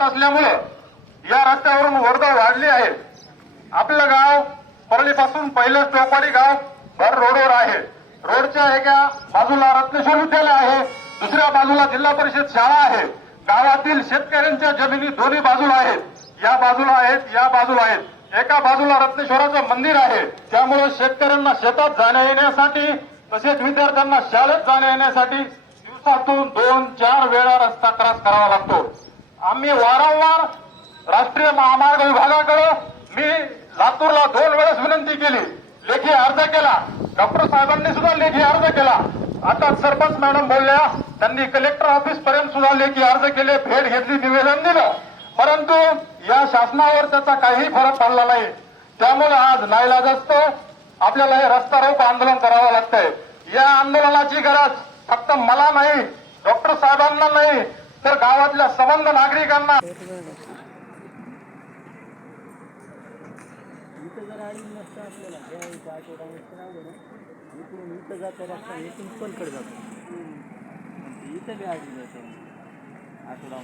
जात असल्यामुळं या रस्त्यावरून वर्दळ वाढली आहे. आपलं गाव परळीपासून पहिलं चौपाडी गाव भर रोडवर आहे. रोडच्या एका बाजूला रत्नेश्वर विद्यालय आहे दुसऱ्या बाजूला जिल्हा परिषद शाळा आहे. गावातील शेतकऱ्यांच्या जमिनी दोन्ही बाजूला आहेत. या बाजूला आहेत या बाजूला आहेत. एका बाजूला रत्नेश्वराचं मंदिर आहे. त्यामुळे शेतकऱ्यांना शेतात जाण्या येण्यासाठी तसेच विद्यार्थ्यांना शाळेत जाण्या येण्यासाठी दिवसातून दोन चार वेळा रस्ता त्रास करावा लागतो. आम्ही वारंवार राष्ट्रीय महामार्ग विभागाकडे मी लातूरला दोन वेळेस विनंती केली. लेखी अर्ज केला. डॉक्टर साहेबांनी सुद्धा लेखी अर्ज केला. आता सरपंच मॅडम बोलल्या त्यांनी कलेक्टर ऑफिस पर्यंत सुद्धा लेखी अर्ज केले भेट घेतली निवेदन दिलं. परंतु या शासनावर त्याचा काही फरक पडला नाही. त्यामुळे आज नाईलाज असतं. आपल्याला हे रस्ता रोको आंदोलन करावं लागतंय. या आंदोलनाची गरज फक्त मला नाही डॉक्टर साहेबांना नाही तर गावातल्या संबंध नागरिकांना इथं जर आली नसतं आपल्याला. आठवडा नसतं इथं जातो. इथून जातो इथं बी आडली आठवडा